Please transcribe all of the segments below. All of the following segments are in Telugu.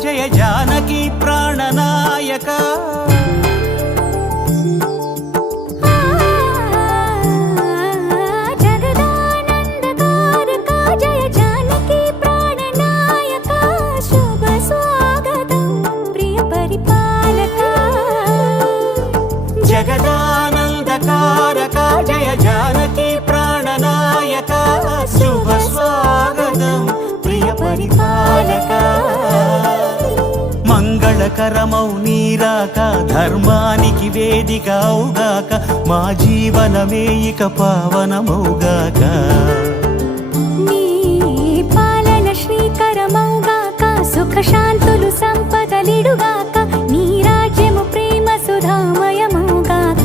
జయ జానకి ప్రాణనాయక జగదానందకారక జయ జానకి ప్రాణనాయక శుభ స్వాగతం ప్రియ పరిపాలక జగదానందకారక జయ జానకి ప్రాణనాయక శుభ స్వాగతం ప్రియ పరిపాలక మంగళకరమౌ నీరాక ధర్మానికి వేదిక అవుగాక మా జీవనమే ఇక పావనమౌగాక నీ పాలన శ్రీకరమౌగాక సుఖ శాంతులు సంపదలిడుగాక నీ రాజ్యము ప్రేమ సుధామయమౌగాక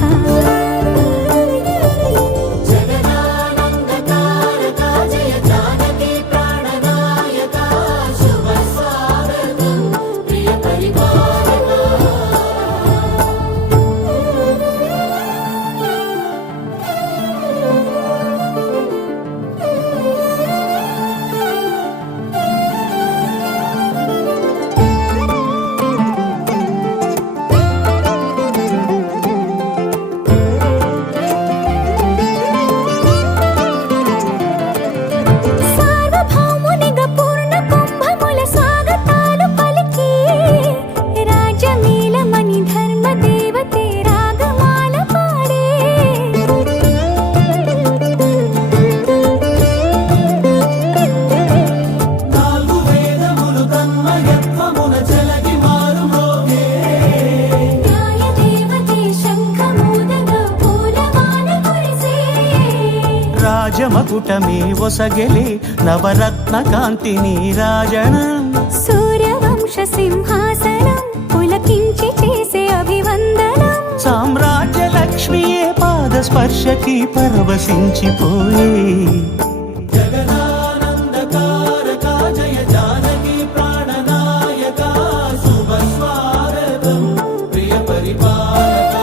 రాజమకుటమే ఒసగెలే నవరత్న కాంతి నీరాజనం సూర్యవంశ సింహాసనం పులకించి చేసే అభివందనం సామ్రాజ్య లక్ష్మియే పాద స్పర్శకి పరవశించిపోయే జగదానందకారక జయ జానకి ప్రాణనాయక శుభ స్వాగతం ప్రియ పరిపాలక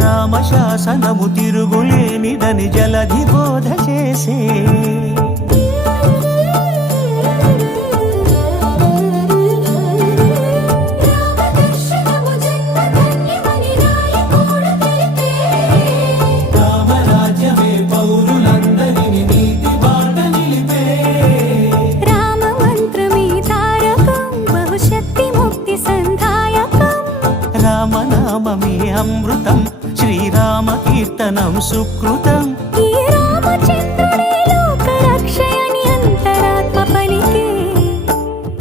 రామశాసనము తిరుగులేనిదని జలధి బోధ చేసే రామరాజ్యమే పౌరులందరిని నీతి బాట నిలిపే రామ మంత్రమే తారకం బహుశక్తి ముక్తి సంధాయకం రామనామమే అమృతం శ్రీరామ కీర్తనం సుకృతం ఈ రామచంద్రుడే లోక రక్షయని అంతరాత్మ పలికే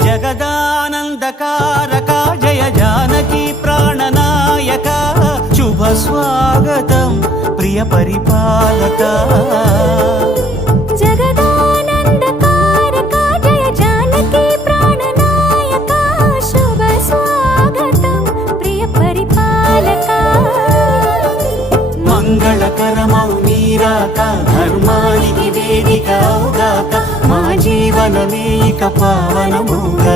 జగదానందకారక జయ జానకి ప్రాణనాయక శుభ స్వాగతం ప్రియ పరిపాలక జగదానందకారక జయ జానకి ప్రాణనాయక శుభ స్వాగతం ప్రియ పరిపాలక మంగళకరమౌ నీరాక ధర్మానికి వేదిక అవుగాక మా జీవనమే ఇక పావనముగాక